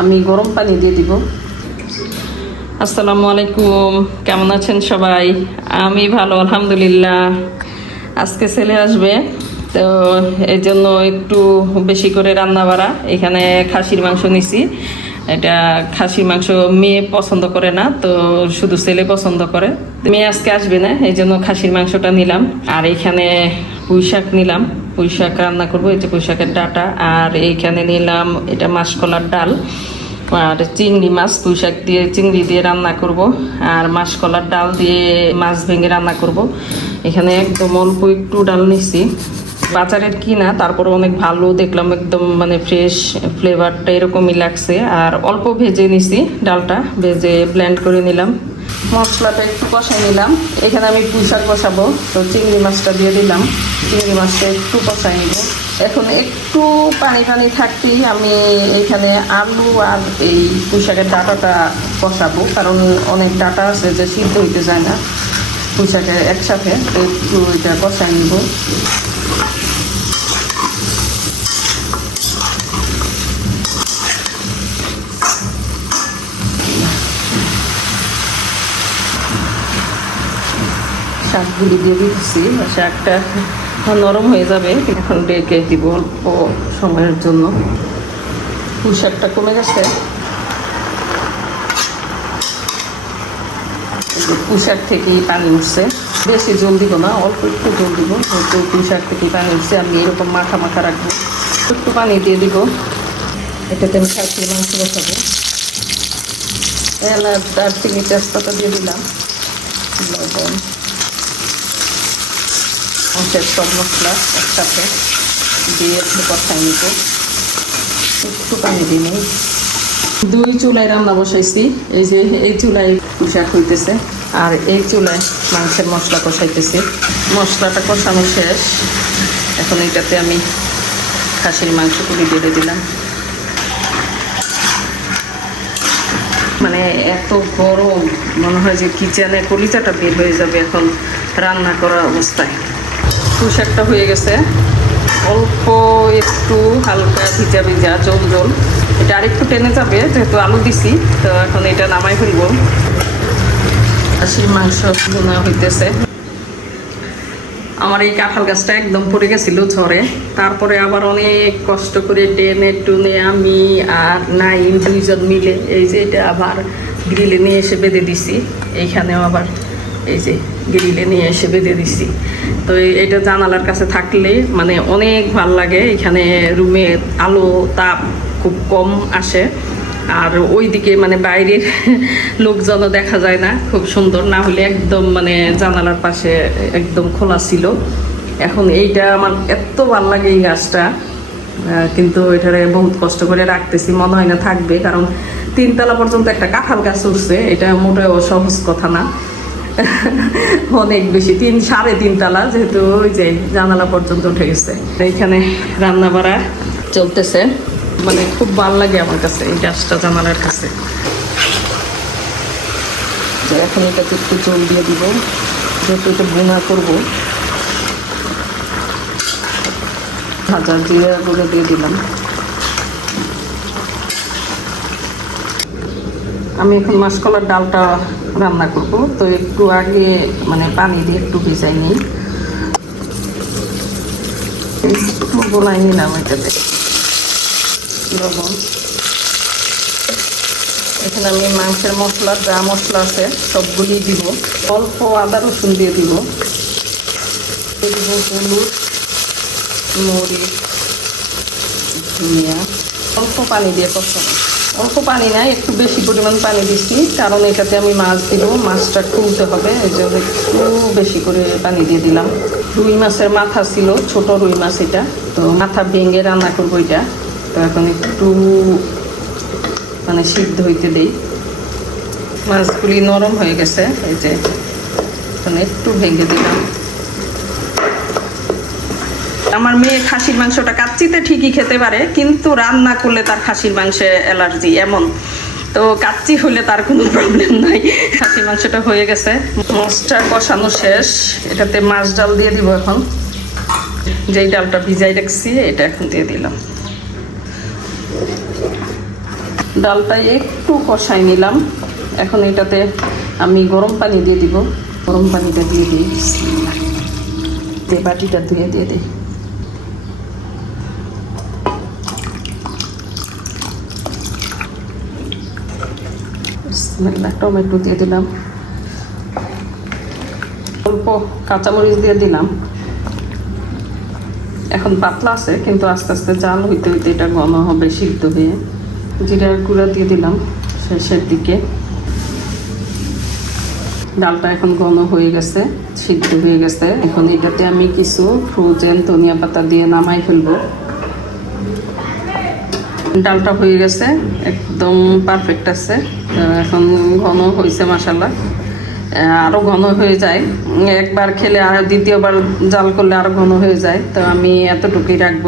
আমি গরম পানি দিয়ে দিব। আসসালামু আলাইকুম, কেমন আছেন সবাই? আমি ভালো, আলহামদুলিল্লাহ। আজকে ছেলে আসবে, তো এই জন্য একটু বেশি করে রান্না বাড়া এখানে খাসির মাংস নিছি। এটা খাসির মাংস মেয়ে পছন্দ করে না, তো শুধু ছেলে পছন্দ করে। মেয়ে আজকে আসবে না, এই জন্য খাসির মাংসটা নিলাম। আর এখানে পুঁই শাক নিলাম। পুঁই শাক রান্না করব, এই যে পুঁই শাকের ডাটা, আর এইখানে নিলাম এটা মাসকলার ডাল, আর চিংড়ি মাছ পুঁই শাক দিয়ে চিংড়ি দিয়ে রান্না করব, আর মাসকলার ডাল দিয়ে মাছ ভেঙে রান্না করব। এখানে একদম অল্প একটু ডাল নিচ্ছি বাজারের কিনা তারপর অনেক ভালো, দেখলাম একদম মানে ফ্রেশ ফ্লেভারটা এরকমই লাগছে, আর অল্প ভেজে নিছি ডালটা, ভেজে ব্লেন্ড করে নিলাম। মশলাটা একটু কষাই নিলাম। এখানে আমি পুঁই শাক কষাবো তো চিংড়ি মাছটা দিয়ে দিলাম। চিংড়ি মাছটা একটু কষাই নিব। এখন একটু পানি পানি থাকতেই আমি এখানে আলু আর এই পুঁই শাকের ডাটাটা কষাবো। কারণ অনেক ডাটা আছে যে সিদ্ধ হইতে যায় না। পুঁই শাকের একসাথে একটু এটা কষাই নিব। শাকগুলি দিয়ে দিচ্ছি শাকটা নরম হয়ে যাবে। এখন ডেকে দিব অল্প সময়ের জন্য। পুঁই কমে গেছে। যে থেকেই পানি উঠছে। বেশি জল দিব না, অল্প একটু জল দিব। হয়তো পুঁই শাক থেকেই পানি উঠছে, আমি এরকম মাখা মাখা রাখব। একটু পানি দিয়ে দিব। এটাতে আমি খাসির মাংস বসাবো। এলাচ, দারচিনি, তেজপাতা দিয়ে দিলাম। লবণ। মাংসের সব মশলা একসাথে দিয়ে একটু কষাই নিব একটু পানি দিয়ে নিই। দুই চুলায় রান্না বসাইছি। এই যে এই চুলায় পোশাক হইতেছে আর এই চুলায় মাংসের মশলা কষাইতেছি। মশলাটা কষানো শেষ। এখন এটাতে আমি খাসির মাংস পুরি দিয়ে দিলাম। মানে এত গরম, মনে হয় যে কিচেনে কলিজাটা বের হয়ে যাবে এখন রান্না করা অবস্থায়। পোশাকটা হয়ে গেছে। অল্প একটু হালকা ভিজা ভিজা, জল জল। এটা আরেকটু টেনে যাবে, যেহেতু আলু দিছি, তো এখন এটা নামাই ফেলব। খাসির মাংস বোনা হইতেছে। আমার এই কাঁঠাল গাছটা একদম পড়ে গেছিল ঝড়ে। তারপরে আবার অনেক কষ্ট করে টেনে টুনে আমি আর নাইন দুইজন মিলে। এই যে এটা আবার গ্রিলে নিয়ে এসে বেঁধে দিছি। এইখানেও আবার এই যে গ্রিলে নিয়ে এসে বেঁধে দিছি। তো এটা জানালার কাছে থাকলে মানে অনেক ভালো লাগে। এখানে রুমে আলো, তাপ খুব কম আসে। আর ওইদিকে মানে বাইরের লোকজনও দেখা যায় না, খুব সুন্দর। না হলে একদম মানে জানালার পাশে একদম খোলা ছিল। এখন এইটা আমার এত ভালো লাগে এই গাছটা। কিন্তু এটারে বহুত কষ্ট করে রাখতেছি, মনে হয় না থাকবে। কারণ তিনতলা পর্যন্ত একটা কাঁঠাল গাছ উঠছে, এটা মোটেও সহজ কথা না। অনেক বেশি, তিন, সাড়ে তিন তালা যেহেতু ওই যে জানালা পর্যন্ত উঠে গেছে। এইখানে রান্না বাড়া চলতেছে। মানে খুব ভালো লাগে আমার কাছে এই গাছটা জানালার কাছে। এখন এটাতে একটু জল দিয়ে দিব, যেহেতু এটা বোনা করব। ভাজা জিরা গুঁড়ো দিয়ে দিলাম। আমি এখন মাসকলার ডালটা রান্না করব। তো একটু আগে মানে পানি দিয়ে একটু ভিজাই নিই। একটু গোলাই নিলাম এটাতে। লবণ। এখানে আমি মাংসের মশলা, যা মশলা আছে সবগুলি দিব। অল্প আদা রসুন দিয়ে দিব। দিব হলুদ, মরিচ, ধনিয়া। অল্প পানি দিয়ে কষাবো। অল্প পানি নাই, একটু বেশি পরিমাণ পানি দিচ্ছি কারণ এটাতে আমি মাছ দিব, মাছটা তুলতে হবে, এই জন্য একটু বেশি করে পানি দিয়ে দিলাম। রুই মাছের মাথা ছিল, ছোট রুই মাছ এটা, তো মাথা ভেঙে রান্না করব এটা। তো এখন একটু মানে সিদ্ধ হইতে দেই। মাছগুলি নরম হয়ে গেছে, এই যে, এখন একটু ভেঙে দিলাম। আমার মেয়ে খাসির মাংসটা কাচ্চিতে ঠিকই খেতে পারে, কিন্তু রান্না করলে তার খাসির মাংসে অ্যালার্জি এমন। তো কাচ্চি হলে তার কোনো প্রবলেম নাই। খাসির মাংসটা হয়ে গেছে। মাছটা কষানো শেষ। এটাতে মাছ ডাল দিয়ে দিব এখন। যেই ডালটা ভিজাই রাখছি, এটা এখন দিয়ে দিলাম। ডালটা একটু কষাই নিলাম। এখন এটাতে আমি গরম পানি দিয়ে দিব। গরম পানিটা দিয়ে দিই। বাটিটা ধুয়ে দিয়ে দিই। বিসমিল্লাহ, টমেটো দিয়ে দিলাম। অল্প কাঁচামরিচ দিয়ে দিলাম। এখন পাতলা আছে কিন্তু আস্তে আস্তে জাল হইতে হইতে এটা ঘন হবে সিদ্ধ হয়ে। জিরার গুঁড়া দিয়ে দিলাম শেষের দিকে। ডালটা এখন ঘন হয়ে গেছে সিদ্ধ হয়ে গেছে। এখন এটাতে আমি কিছু ফ্রোজেন ধনিয়া পাতা দিয়ে নামাই ফেলব। ডালটা হয়ে গেছে, একদম পারফেক্ট আছে। এখন ঘন হয়েছে মাসাল্লাহ আরও ঘন হয়ে যায়। একবার খেলে আর দ্বিতীয়বার জাল করলে আরও ঘন হয়ে যায়। তো আমি এতটুকুই রাখব।